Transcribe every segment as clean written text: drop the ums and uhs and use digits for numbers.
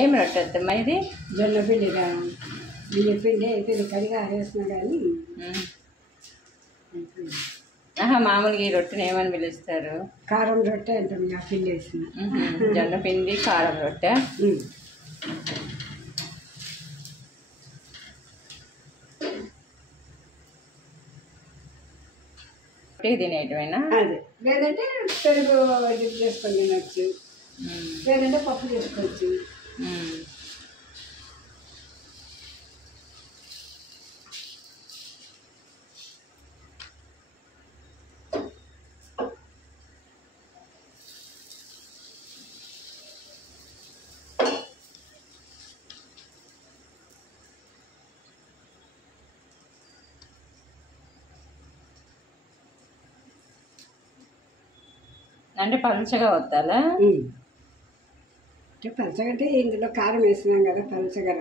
ఏం రొట్టె అత్తమ్మా ఇది? జొన్న పిండి బియ్య పిండి అయిపోయింది, కడిగి ఆరేస్తున్నా కానీ మామూలుగా ఈ రొట్టెని ఏమని పిలుస్తారు? కారం రొట్టె అంటాం. ఆ పిండి వేసిన జొన్న పిండి కారం రొట్టె. తినేయటమేనా? అదే, లేదంటే పెరుగు డిప్ చేసుకొని తినచ్చు, లేదంటే పప్పు చేసుకోవచ్చు. అంటే పలుచగా వద్దాలా? అంటే పలుచగా అంటే ఇందులో కారం వేసినాం కదా, పలుచగా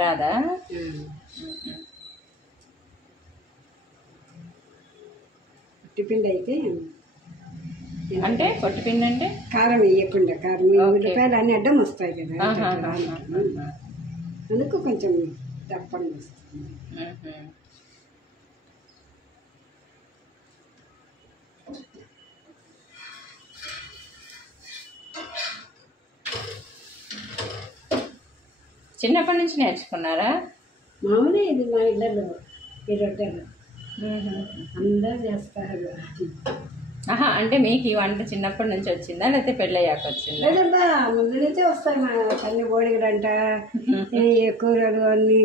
రాదా? పొట్టిపిండి అయితే అంటే పొట్టిపిండి అంటే కారం వేయకుండా, కారం ఉల్లిపాయలు అన్ని అడ్డం వస్తాయి కదా, అందుకు కొంచెం దప్పని వస్తుంది. చిన్నప్పటి నుంచి నేర్చుకున్నారా? మామూలే, ఇది మా ఇళ్ళలో ఈ రొట్టెలు అందరూ చేస్తారు. అంటే మీకు ఈ వంట చిన్నప్పటి నుంచి వచ్చిందా లేకపోతే పెళ్ళయ్యాక వచ్చిందా? లేదంతా ముందు నుంచే వస్తాయి మా అన్ని బోడిగడంట, కూరలు అన్నీ.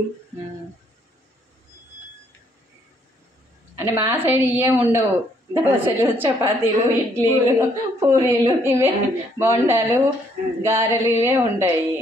అంటే మా సైడ్ ఇవే ఉండవు, దోశలు, చపాతీలు, ఇడ్లీలు, పూరీలు, ఇవే బోండాలు, గారెలు ఇవే ఉంటాయి.